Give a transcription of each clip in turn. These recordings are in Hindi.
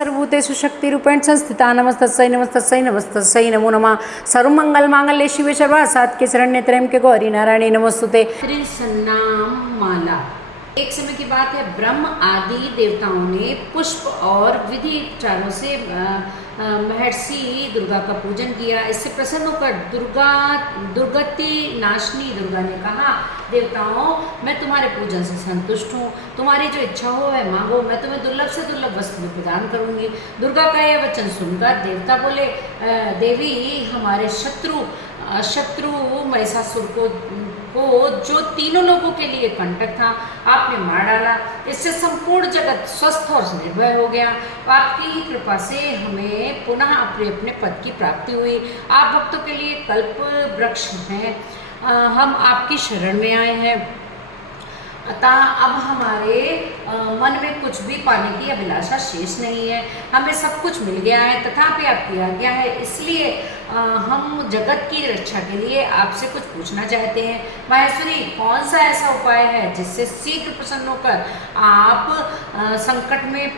सर्वभूतेषु शक्तिरूपेण संस्थिता नमस्तस्यै नमस्तस्यै नमस्तस्यै नमो नमः। सर्वमंगलमांगल्ये शिवे सर्वासात्के शरण्ये त्र्यंबके गौरी नारायणी नमोस्तुते। त्रिसन्नाम माला। एक समय की बात है, ब्रह्म आदि देवताओं ने पुष्प और विधि उपचारों से महर्षि दुर्गा का पूजन किया। इससे प्रसन्न होकर दुर्गति नाशनी दुर्गा ने कहा, देवताओं मैं तुम्हारे पूजन से संतुष्ट हूँ, तुम्हारी जो इच्छा हो वह मांगो, मैं तुम्हें दुर्लभ से दुर्लभ वस्तु प्रदान करूँगी। दुर्गा का यह वचन सुनकर देवता बोले, देवी हमारे शत्रु महिषासुर को जो तीनों लोगों के लिए कंटक था आपने मार डाला। इससे संपूर्ण जगत स्वस्थ और निर्भय हो गया। आपकी ही कृपा से हमें पुनः अपने पद की प्राप्ति हुई। आप भक्तों के लिए कल्प वृक्ष हैं। हम आपकी शरण में आए हैं, अतः अब हमारे मन में कुछ भी पाने की अभिलाषा शेष नहीं है। हमें सब कुछ मिल गया है, तथापि आपकी आज्ञा है, इसलिए हम जगत की रक्षा के लिए आपसे कुछ पूछना चाहते हैं। माहेश्वरी, कौन सा ऐसा उपाय है जिससे शीघ्र प्रसन्न होकर आप संकट में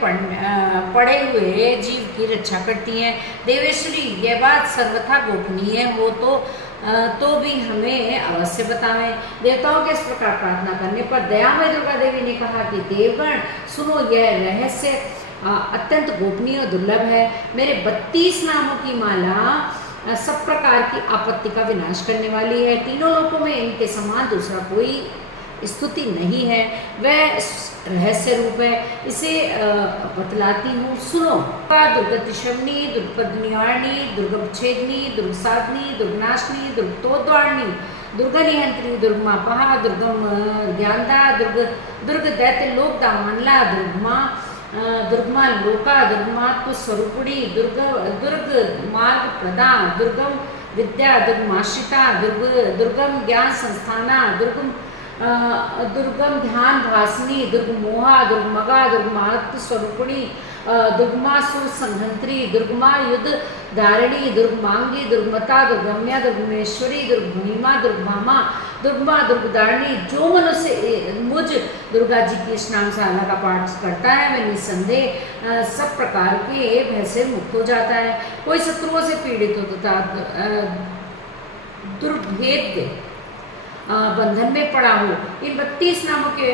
पड़े हुए जीव की रक्षा करती हैं? देवेश्वरी, यह बात सर्वथा गोपनीय हो तो भी हमें अवश्य बताएं। देवताओं के इस प्रकार प्रार्थना करने पर दयामय दुर्गा देवी ने कहा कि देवगण सुनो, यह रहस्य अत्यंत गोपनीय और दुर्लभ है। मेरे 32 नामों की माला सब प्रकार की आपत्ति का विनाश करने वाली है। तीनों लोकों में इनके समान दूसरा कोई स्तुति नहीं है। वह रहस्य रूप है, इसे बतलाती हूँ, सुनो। दुर्गतिशमनी, दुर्गपदनिवारणी, दुर्गछेदनी, दुर्गसाधनी, दुर्गनाशनी, दुर्गतोद्वारणी, दुर्गनियंत्री, दुर्गमापहा, दुर्गम ज्ञानदा, दुर्ग दैत्य लोक दामनला, दुर्गमा लोका, दुर्गमात्म स्वरूपिणी, दुर्ग मार्ग प्रदा, दुर्गम विद्या, दुर्गमाश्रिता, दुर्गम ज्ञान संस्थाना, दुर्गम ध्यान भासनी, दुर्गमोहा, दुर्गमगा, दुर्गमात्म स्वरूपिणी, दुर्गमासुर संहंत्री, दुर्गमा युद्ध धारिणी, दुर्गमांगी, दुर्गमता, दुर्गम्या, दुर्गमेश्वरी, दुर्गभीमा, दुर्गभामा, दुर्गमा, दुर्गदारिणी। जो मनुष्य मुझ दुर्गा जी की इस नामशाला का पाठ करता है वह निस्संदेह सब प्रकार के भय से मुक्त हो जाता है। कोई शत्रुओं से पीड़ित हो तथा दुर्भेद्य बंधन में पड़ा हो, इन 32 नामों के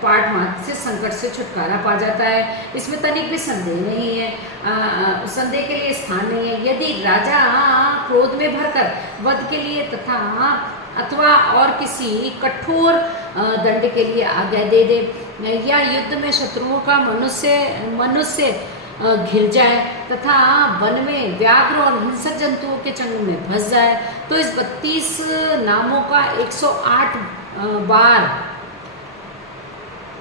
पाठ मात्र से संकट से छुटकारा पा जाता है। इसमें तनिक भी संदेह नहीं है, संदेह के लिए स्थान नहीं है। यदि राजा क्रोध में भरकर वध के लिए अथवा और किसी कठोर दंड के लिए आज्ञा दे दे, या युद्ध में शत्रुओं का मनुष्य घिर जाए तथा वन में व्याघ्र और हिंसक जंतुओं के चंग में फंस जाए, तो इस 32 नामों का 108 बार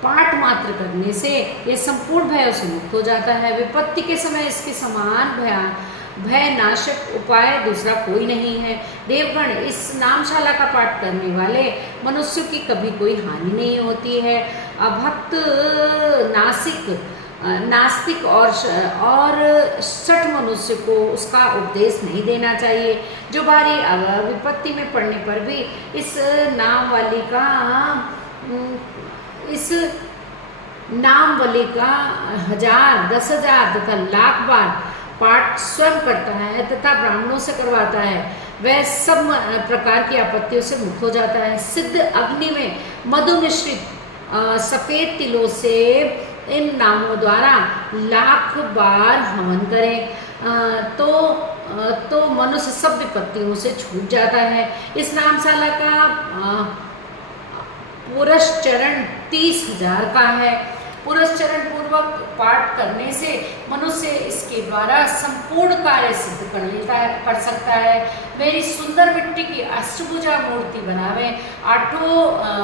पाठ मात्र करने से यह संपूर्ण भय से मुक्त हो जाता है। विपत्ति के समय इसके समान भय नाशक उपाय दूसरा कोई नहीं है। देवगण, इस नामशाला का पाठ करने वाले मनुष्य की कभी कोई हानि नहीं होती है। अभक्त नास्तिक और शठ मनुष्य को उसका उपदेश नहीं देना चाहिए। जो भारी विपत्ति में पड़ने पर भी इस नामवली का 1000, 10,000 तथा लाख बार पाठ स्वयं करता है तथा ब्राह्मणों से करवाता है, वह सब प्रकार की आपत्तियों से मुक्त हो जाता है। सिद्ध अग्नि में मधु मिश्रित सफेद तिलों से इन नामों द्वारा लाख बार हवन करें तो मनुष्य सब विपत्तियों से छूट जाता है। इस नामशाला का पुरस्चरण 30,000 का है। पुरस्चरण पूर्वक पाठ करने से मनुष्य इसके द्वारा संपूर्ण कार्य सिद्ध कर सकता है। मेरी सुंदर मिट्टी की अष्टभुजा मूर्ति बनावे, 8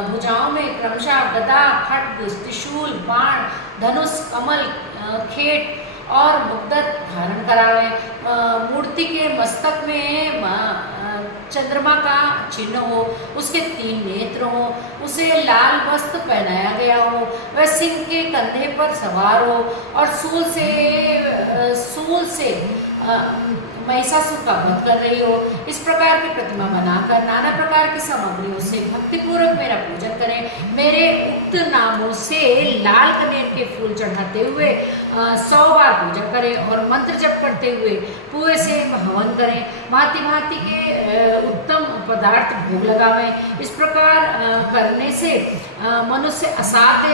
भुजाओं में क्रमशः गदा, खड्ग, त्रिशूल, बाण, धनुष, कमल, खेट और मुद्गत धारण करावे। मूर्ति के मस्तक में चंद्रमा का चिन्ह हो, उसके 3 नेत्र हो, उसे लाल वस्त्र पहनाया गया हो, वह सिंह के कंधे पर सवार हो और सूल से महिषासुर का वध कर रही हो। इस प्रकार की प्रतिमा बनाकर नाना प्रकार की सामग्रियों से भक्तिपूर्वक मेरा पूजन करें। मेरे उक्त नामों से लाल कनेर के फूल चढ़ाते हुए 100 बार पूजा करें और मंत्र जप करते हुए पुए से हवन करें। भांति भांति के उत्तम पदार्थ भोग लगावें। इस प्रकार करने से मनुष्य असाध्य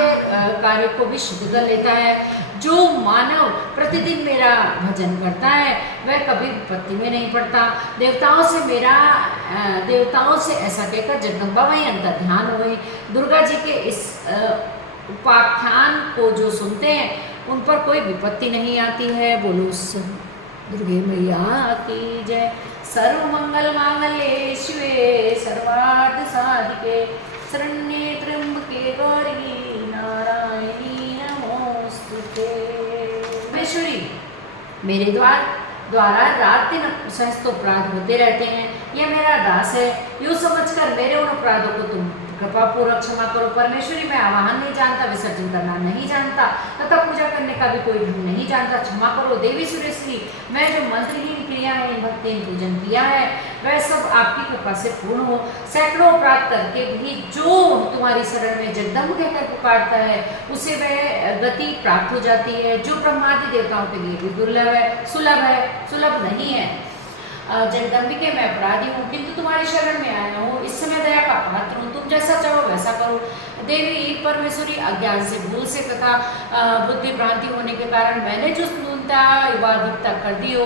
कार्य को भी सिद्ध कर लेता है। जो मानव प्रतिदिन मेरा भजन करता है वह कभी विपत्ति में नहीं पड़ता। देवताओं से ऐसा कहकर जगदम्बा वहीं अंतर ध्यान हुए। दुर्गा जी के इस उपाख्यान को जो सुनते हैं उन पर कोई विपत्ति नहीं आती है। बोलो दुर्गे मैया की जय। सर्व मंगल मांगल्ये शिवे सर्वार्थ साधिके शरण्ये त्र्यंबके गौरी नारायणी नमोस्तुते। परमेश्वरी मेरे द्वारा रात दिन सहस्त्र अपराध होते रहते हैं। यह मेरा दास है, यूँ समझकर मेरे उन अपराधों को तुम कृपा पूर्वक क्षमा करो। परमेश्वरी मैं आवाहन नहीं जानता, विसर्जन करना नहीं जानता तथा पूजा करने का भी कोई ढंग नहीं जानता, क्षमा करो। देवी सुरेश्वरी मैं जो मंत्रहीन क्रियाएं भक्तिहीन पूजन किया है वह सब आपकी कृपा से पूर्ण हो। सैकड़ों अपराध करके भी जो तुम्हारी शरण में जगदम्ब कहकर पुकारता है उसे वह गति प्राप्त हो जाती है, जो ब्रह्मादि देवताओं के लिए भी दुर्लभ है, सुलभ नहीं है। जगदम्बिके मैं अपराधी हूँ किंतु तुम्हारी शरण में आया हूँ। इस समय दया का पात्र हूँ, तुम जैसा चाहो वैसा करो। देवी परमेश्वरी अज्ञान से भूल से तथा बुद्धि भ्रांति होने के कारण मैंने जो न्यूनता युवाधिकता कर दी हो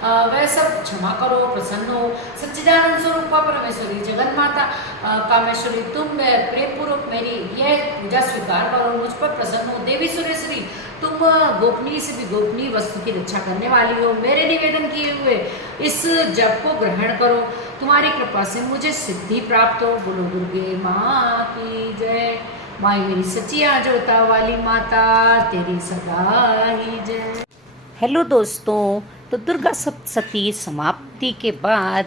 वह सब क्षमा करो, प्रसन्न हो। सच्चिदानंद स्वरूप परमेश्वरी जगन माता कामेश्वरी तुम प्रेम पूर्वक मेरी यह पूजा स्वीकार करो, मुझ पर प्रसन्न हो। देवी सुरेश्वरी तुम गोपनीय से भी गोपनीय वस्तु की रक्षा करने वाली हो। मेरे निवेदन किए हुए इस जप को ग्रहण करो, तुम्हारी कृपा से मुझे सिद्धि प्राप्त हो। बोलो दुर्गे माँ की जय। माई मेरी सच्ची आजोता वाली माता तेरी सदा ही जय। हेलो दोस्तों, तो दुर्गा सप्तशती समाप्ति के बाद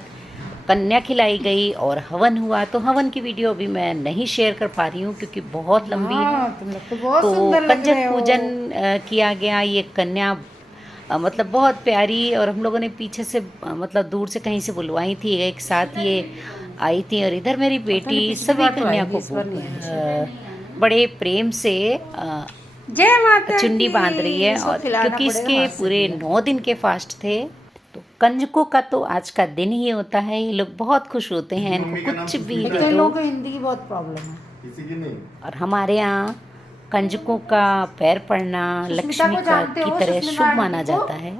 कन्या खिलाई गई और हवन हुआ। तो हवन की वीडियो अभी मैं नहीं शेयर कर पा रही हूँ क्योंकि बहुत लंबी है। तो कंजक पूजन किया गया। ये कन्या मतलब बहुत प्यारी, और हम लोगों ने पीछे से मतलब दूर से कहीं से बुलवाई थी, एक साथ ये आई थी। और इधर मेरी बेटी सभी कन्या को बड़े प्रेम से जय माता चुन्नी बांध रही है। और क्योंकि इसके पूरे 9 दिन के फास्ट थे, तो कंजकों का तो आज का दिन ही होता है। ये लोग बहुत खुश होते हैं, इनको कुछ भी दे दो। लोगों को हिंदी की बहुत प्रॉब्लम है, किसी की नहीं। और हमारे यहाँ कंजकों का पैर पड़ना लक्ष्मी का की तरह शुभ माना जाता है।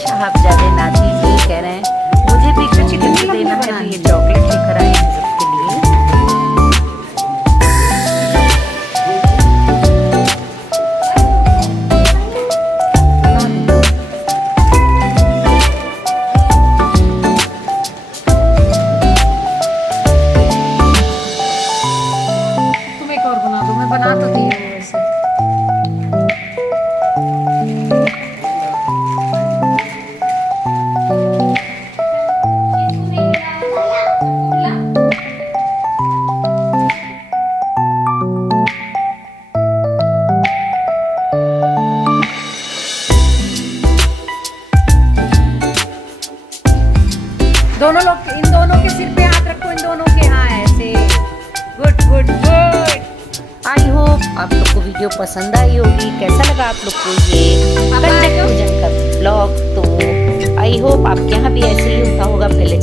साहबजादे नाती जी कह रहे हैं मुझे भी कुछ गिफ्ट देना है, तो ये चॉकलेट लेकर आए हैं सबके लिए। तुम एक और बना दो, मैं बना तो दी हूँ वैसे। दोनों लोग, इन दोनों के सिर पे हाथ रखो, इन दोनों के, हाँ ऐसे। Good good good. I hope आप लोग को वीडियो पसंद आई होगी। कैसा लगा आप लोग को ये कंजक पूजन का ब्लॉग? तो आई होप आपके यहाँ भी ऐसे ही होता होगा। पहले